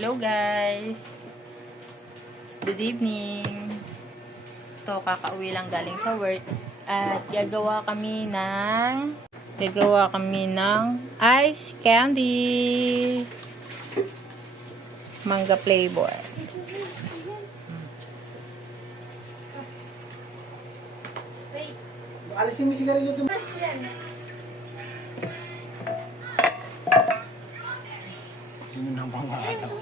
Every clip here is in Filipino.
Hello guys! Good evening! Ito, kakauwi lang galing sa work. At gagawa kami ng ice candy. Manga flavor. Alisin mo yung sigarilyo doon. Yun ang pangalaw.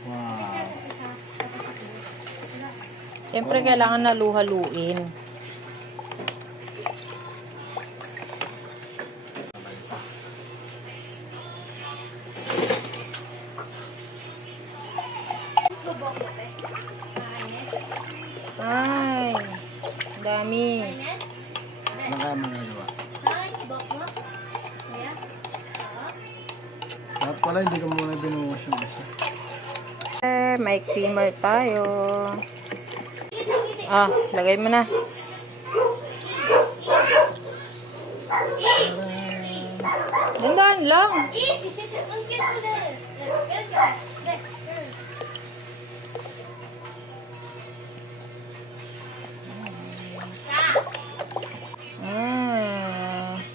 Wow. Siyempre, kailangan naluhaluin. Ay, dami. Ano kaya magagawa? Dapat pala hindi ko muna binuwas yung isa. May creamer tayo. Lagay mo na. Gandaan lang.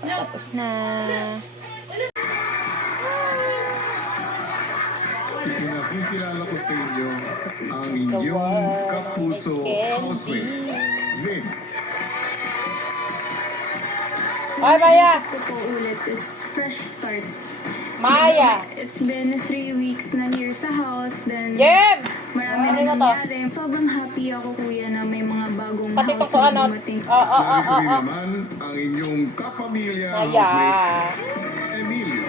Tapos na. Ipinakikilala ko sa inyo ang inyong kapuso housemate, Vince. Ay, Maya! Ito po ulit is fresh start. Maya! It's been 3 weeks na here sa house. Then, Jem! marami Ano na na to? nangyari. Sobrang happy ako, kuya, na may mga bagong Pati house to na ano? dumating. Narito rin naman ang inyong kapamilya Maya! housemate, Emilio.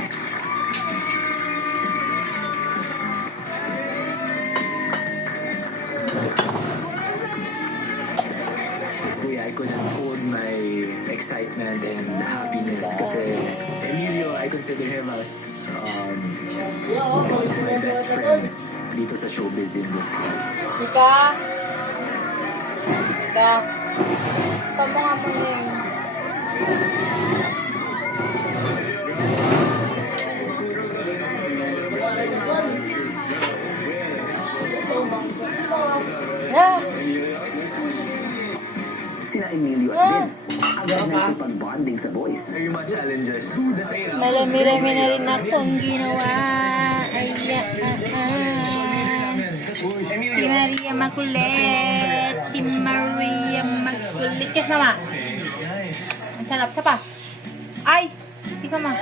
Kuya, I couldn't hold my excitement and happiness kasi Emilio, I consider him as one of my best friends dito sa showbiz industry. Ika! Tama nga mo na yun. Yeah! Sina Emilio at Vince, agad nakipag-bonding sa boys. Yung mga challenges. Marami-rami na rin akong ginawa. Si Maria Makulit. Si Maria Makulit. Yes, mama. Ang sarap. Sapa. Ay! Di ka ma.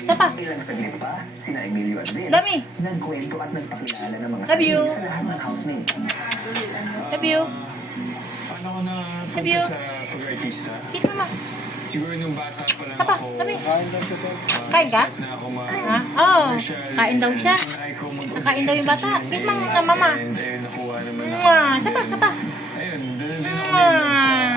Sapa. Ilang saglit pa, sina Emilio at Vince, Dami. nagkwento at nagpakilala ng mga Love you. sarili sa lahat ng housemates. Love you. Paano ko na Love you. punta sa pag-artista? Eat, mama. Siguro nung bata pa lang Sapa. ako. Dami. Kain ka ito. Kain ka? Na ako Ha? Oo. Kain daw siya. Nakain daw yung bata. Eat, mama. Mama. And ayun, nakuha naman ako. Sapa. Ayun, doon din ako Mwah.